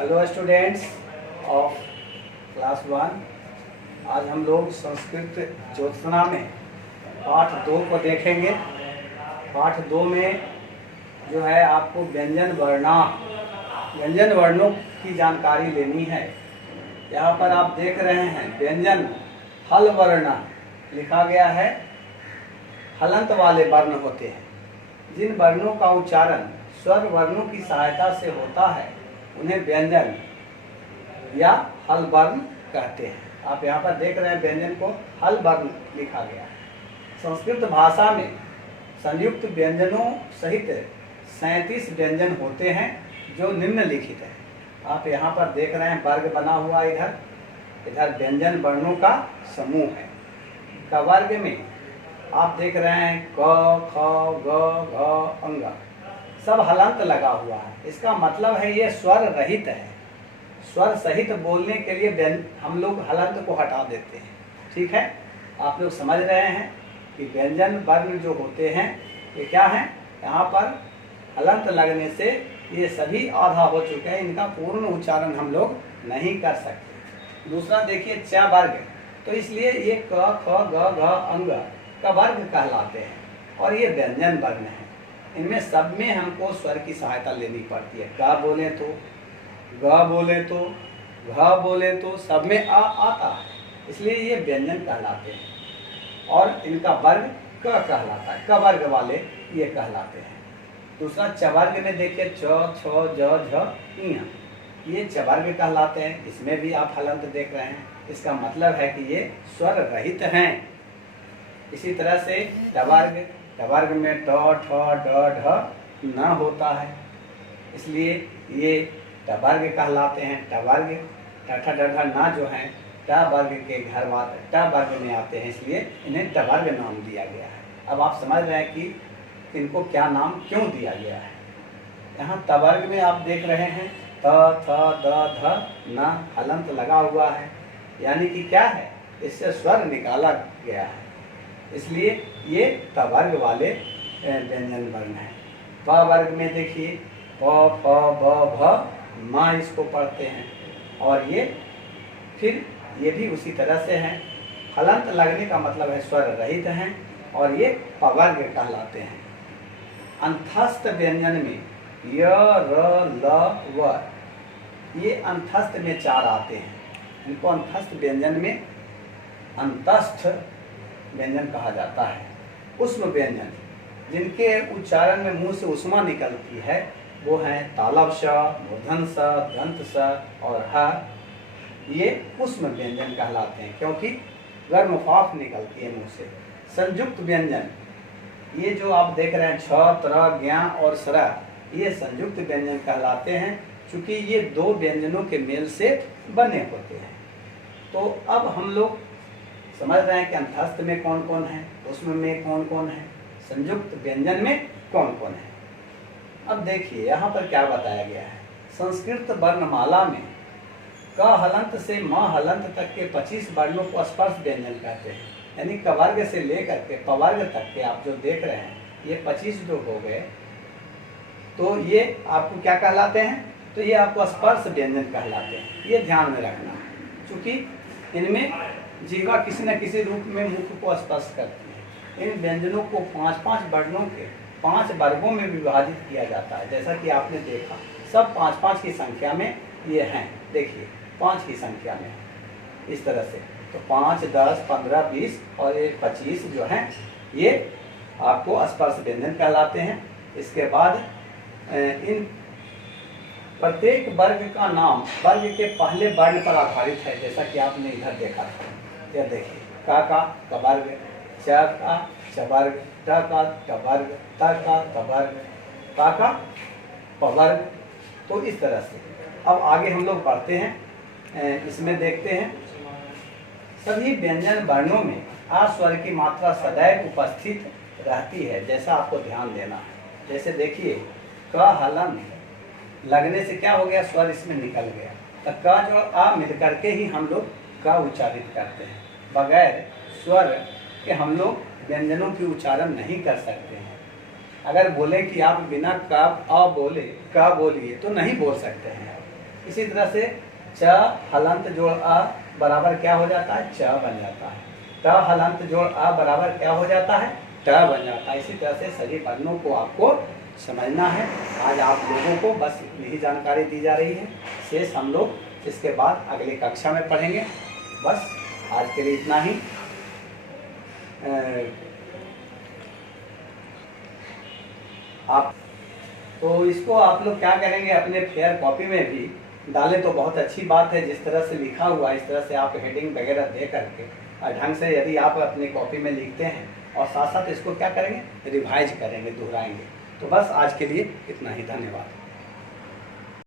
Hello students of class 1। आज हम लोग संस्कृत ज्योत्सना में पाठ 2 को देखेंगे। पाठ 2 में जो है आपको व्यंजन वर्णों की जानकारी लेनी है। यहाँ पर आप देख रहे हैं व्यंजन हल वर्ण लिखा गया है। हलंत वाले वर्ण होते हैं। जिन वर्णों का उच्चारण स्वर वर्णों की सहायता से होता है उन्हें व्यंजन या हल वर्ण कहते हैं। आप यहाँ पर देख रहे हैं व्यंजन को हल वर्ण लिखा गया है। संस्कृत भाषा में संयुक्त व्यंजनों सहित 37 व्यंजन होते हैं जो निम्नलिखित है। आप यहाँ पर देख रहे हैं वर्ग बना हुआ इधर व्यंजन वर्णों का समूह है। क वर्ग में आप देख रहे हैं क, ख, ग, घ, अंग सब हलंत लगा हुआ है। इसका मतलब है ये स्वर रहित है। स्वर सहित बोलने के लिए हम लोग हलंत को हटा देते हैं। ठीक है, आप लोग समझ रहे हैं कि व्यंजन वर्ण जो होते हैं ये क्या हैं। यहाँ पर हलंत लगने से ये सभी आधा हो चुके हैं। इनका पूर्ण उच्चारण हम लोग नहीं कर सकते। दूसरा देखिए च वर्ग, तो इसलिए ये क, ख, ग, घ, अंग का वर्ग कहलाते हैं और ये व्यंजन वर्ण है। इनमें सब में हमको स्वर की सहायता लेनी पड़ती है। क बोले तो, ग बोले तो, घ बोले तो सब में आ आता है, इसलिए ये व्यंजन कहलाते हैं। और इनका वर्ग क कहलाता है। क वर्ग वाले ये कहलाते हैं। दूसरा च वर्ग में देखिए च, छ, ज, झ, इं, ये च वर्ग कहलाते हैं। इसमें भी आप हलंत देख रहे हैं। इसका मतलब है कि ये स्वर रहित हैं। इसी तरह से ट वर्ग में ट, ठ, ड, ढ न होता है, इसलिए ये ट वर्ग कहलाते हैं। ट वर्ग ट, ठ, ड, ढ न जो हैं ट वर्ग के ट वर्ग में आते हैं, इसलिए इन्हें ट वर्ग नाम दिया गया है। अब आप समझ रहे हैं कि इनको क्या नाम क्यों दिया गया है। यहाँ त वर्ग में आप देख रहे हैं त, थ, द, ध न हलंत लगा हुआ है, यानी कि क्या है, इससे स्वर निकाला गया है, इसलिए ये त वर्ग वाले व्यंजन वर्ण हैं। प वर्ग में देखिए प, फ, ब, भ, म इसको पढ़ते हैं और ये फिर ये भी उसी तरह से हैं। हलंत लगने का मतलब है स्वर रहित हैं और ये प वर्ग कहलाते हैं। अंतस्थ व्यंजन में य, र, ल, व ये अंतस्थ में 4 आते हैं। इनको अंतस्थ व्यंजन में अंतस्थ व्यंजन कहा जाता है। उष्म व्यंजन जिनके उच्चारण में मुंह से उष्मा निकलती है वो हैं तालव श, मूर्धन स, दंत स और ह। ये उष्म व्यंजन कहलाते हैं क्योंकि गर्म भाप निकलती है मुंह से। संयुक्त व्यंजन ये जो आप देख रहे हैं छ, त्र, ज्ञ और स्र ये संयुक्त व्यंजन कहलाते हैं, चूँकि ये 2 व्यंजनों के मेल से बने होते हैं। तो अब हम लोग समझ रहे हैं कि अंतस्थ में कौन कौन है, उष्म में कौन कौन है, संयुक्त व्यंजन में कौन कौन है। अब देखिए यहाँ पर क्या बताया गया है। संस्कृत वर्णमाला में क हलंत से म हलंत तक के 25 वर्णों को स्पर्श व्यंजन कहते हैं। यानी क वर्ग से लेकर के प वर्ग तक के आप जो देख रहे हैं ये 25 जो हो गए, तो ये आपको क्या कहलाते हैं, तो ये आपको स्पर्श व्यंजन कहलाते हैं। ये ध्यान में रखना है, चूँकि इनमें जीवा किसी न किसी रूप में मुख को स्पर्श करती है। इन व्यंजनों को 5-5 वर्णों के 5 वर्गों में विभाजित किया जाता है। जैसा कि आपने देखा सब 5-5 की संख्या में ये हैं। देखिए 5 की संख्या में इस तरह से, तो 5, 10, 15, 20 और 25 जो हैं ये आपको स्पर्श व्यंजन कहलाते हैं। इसके बाद इन प्रत्येक वर्ग का नाम वर्ग के पहले वर्ण पर आधारित है। जैसा कि आपने इधर देखा था, यह देखिए क वर्ग, च वर्ग, ट वर्ग, त वर्ग, प वर्ग। तो इस तरह से अब आगे हम लोग बढ़ते हैं। इसमें देखते हैं सभी व्यंजन वर्णों में आ स्वर की मात्रा सदैव उपस्थित रहती है। जैसा आपको ध्यान देना है। जैसे देखिए क हलंत लगने से क्या हो गया, स्वर इसमें निकल गया। तो क जो आ मिल करके ही हम लोग क उच्चारित करते हैं। बगैर स्वर के हम लोग व्यंजनों की उच्चारण नहीं कर सकते हैं। अगर बोले कि आप बिना क बोले क बोलिए तो नहीं बोल सकते हैं। इसी तरह से च हलंत जोड़ अ बराबर क्या हो जाता है, च बन जाता है। ट हलंत जोड़ अ बराबर क्या हो जाता है, ट बन जाता है। इसी तरह से सभी वर्णों को आपको समझना है। आज आप लोगों को बस यही जानकारी दी जा रही है, शेष हम लोग इसके बाद अगली कक्षा में पढ़ेंगे। बस आज के लिए इतना ही। आप तो इसको आप लोग क्या करेंगे, अपने फेयर कॉपी में भी डालें तो बहुत अच्छी बात है। जिस तरह से लिखा हुआ इस तरह से आप हेडिंग वगैरह दे करके ढंग से यदि आप अपनी कॉपी में लिखते हैं और साथ साथ इसको क्या करेंगे, रिवाइज करेंगे, दोहराएंगे। तो बस आज के लिए इतना ही, धन्यवाद।